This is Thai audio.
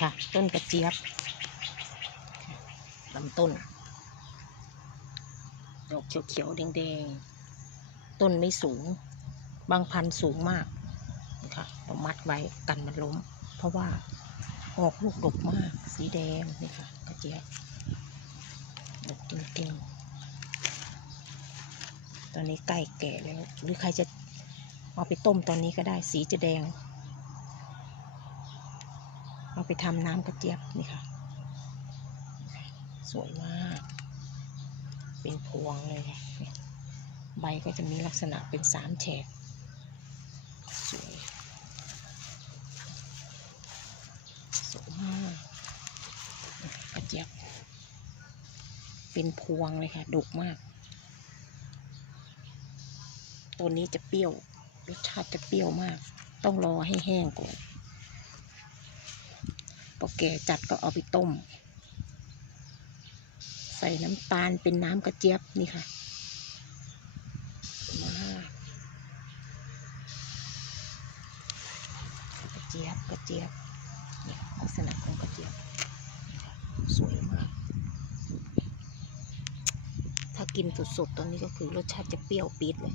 ค่ะ ต้นกระเจี๊ยบลำต้น ดอกเขียวๆแดงๆ ต้นไม่สูง บางพันธุ์สูงมากนะคะเรามัดไว้กันมันล้ม เพราะว่าออกลูกดกมาก สีแดงนี่ค่ะ กระเจี๊ยบดกจริงๆ ตอนนี้ใกล้แก่แล้ว หรือใครจะเอาไปต้มตอนนี้ก็ได้ สีจะแดง เอาไปทำน้ำกระเจี๊ยบนี่ค่ะ สวยมาก เป็นพวงเลยค่ะ ใบก็จะมีลักษณะเป็นสามแฉกสวยสวยมากกระเจี๊ยบ เป็นพวงเลยค่ะดุกมาก ตัวนี้จะเปรี้ยว รสชาติจะเปรี้ยวมาก ต้องรอให้แห้งก่อน พอแก่จัดก็เอาไปต้ม ใส่น้ำตาลเป็นน้ำกระเจี๊ยบนี่ค่ะมากระเจี๊ยบกระเจี๊ยบเนี่ยลักษณะของกระเจี๊ยบ สวยมาก ถ้ากินสดๆ ตอนนี้ก็คือรสชาติจะเปรี้ยวปี๊ดเลย